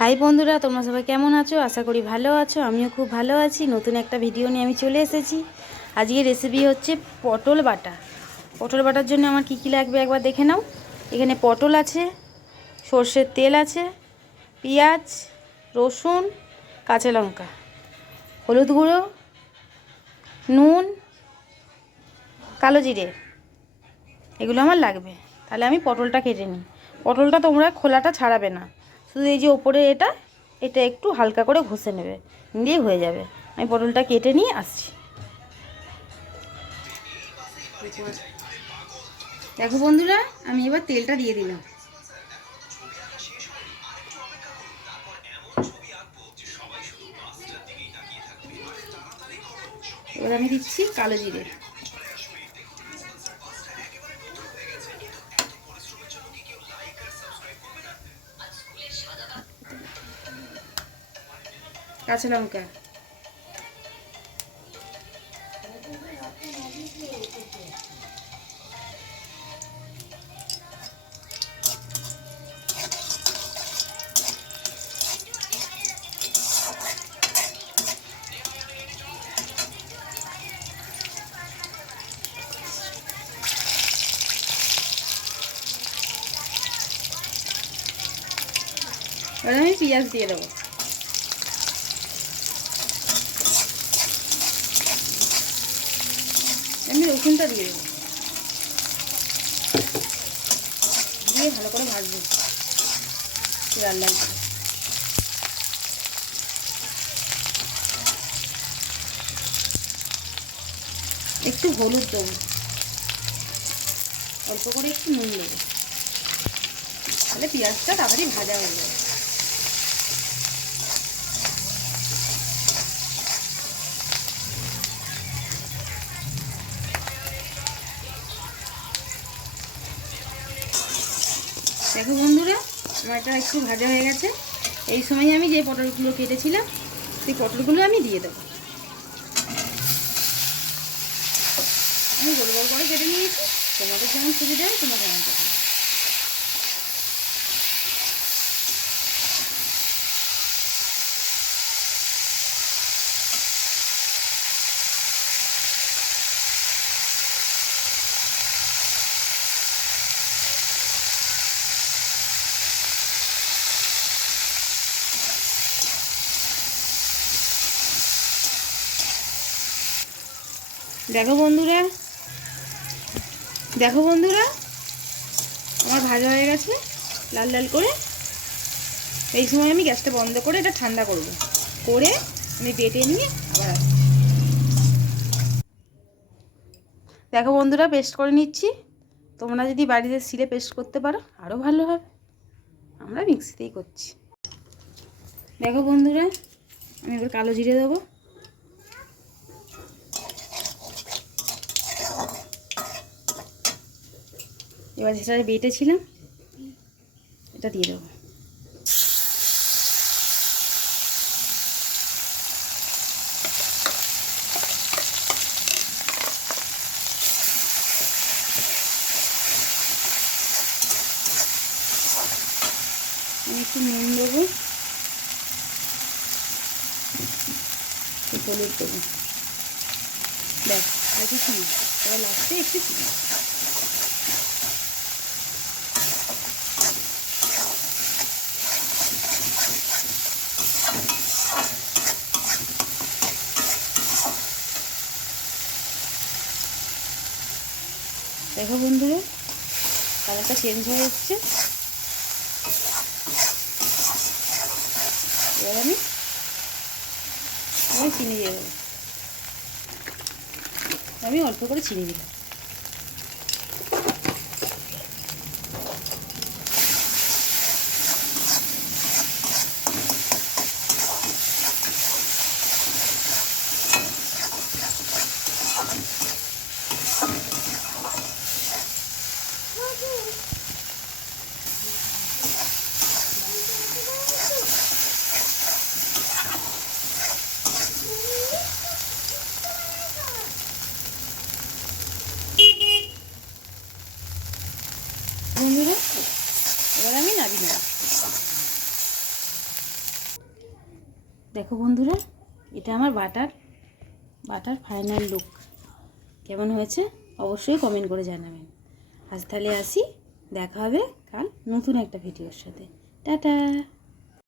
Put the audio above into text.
High বন্ধুরা, তোমরা সবাই কেমন আছো? আশা করি ভালো আছো। আমিও খুব ভালো আছি। নতুন একটা ভিডিও নিয়ে আমি চলে এসেছি। আজকে রেসিপি হচ্ছে পটল বাটা। পটল বাটার জন্য আমার কী কী লাগবে একবার দেখে নাও। এখানে পটল আছে, সর্ষের তেল আছে, পেঁয়াজ, রসুন, কাঁচা লঙ্কা, হলুদ গুঁড়ো, নুন, কালো জিরে, এগুলো আমার লাগবে। তাহলে আমি পটলটা কেটে নিই। পটলটা তোমরা খোলাটা ছাড়াবে না, শুধু এই যে ওপরে এটা একটু হালকা করে ঘষে নেবে, দিয়ে হয়ে যাবে। আমি পটলটা কেটে নিয়ে আসছি। দেখো বন্ধুরা, আমি এবার তেলটা দিয়ে দিলাম। এবার আমি দিচ্ছি কালো জিরে, কাঁচা লঙ্কা, এবার আমি পেঁয়াজ দিয়ে দেবো। আমি রসুনটা দিয়ে দেবো, দিয়ে ভালো করে ভাজবো লাল লাল করে। একটু হলুদ দেবো, অল্প করে একটু নুন দেবো, তাহলে পেঁয়াজটা তাড়াতাড়ি ভাজা হয়ে যাবে। দেখো বন্ধুরা, আমার এটা একটু ভাজা হয়ে গেছে। এই সময় আমি যে পটলগুলো কেটেছিলাম সেই পটলগুলো আমি দিয়ে দেবো। আমি গোল গোল করে কেটে নিয়েছি, তোমাদের যেমন সুবিধা হয় তোমরা তেমন কেটে নেবে। দেখো বন্ধুরা, দেখো বন্ধুরা, আমার ভাজা হয়ে গেছে লাল লাল করে। এই সময় আমি গ্যাসটা বন্ধ করে এটা ঠান্ডা করব, করে আমি বেটে নিয়ে আবার আসবো। দেখো বন্ধুরা, পেস্ট করে নিচ্ছি। তোমরা যদি বাড়িতে শিলে পেস্ট করতে পারো আরও ভালো হবে, আমরা মিক্সিতেই করছি। দেখো বন্ধুরা, আমি এবার কালো জিরে দেবো, এবার যেটা বেটেছিলাম এটা দিয়ে দেবো। আমি একটু নুন দেবো, একটু হলুদ দেবো, ব্যাস আর কিছু না। এবার লাস্টে একটু চিনি। দেখো বন্ধুরা, কালারটা চেঞ্জ হয়ে যাচ্ছে। এবার আমি চিনি দিয়ে দেবো। আমি অল্প করে চিনি দিলাম। দেখো বন্ধুরা, এটা আমার বাটার ফাইনাল লুক। কেমন হয়েছে অবশ্যই কমেন্ট করে জানাবেন। আজ তাহলে আসি, দেখা হবে কাল নতুন একটা ভিডিওর সাথে। টাটা।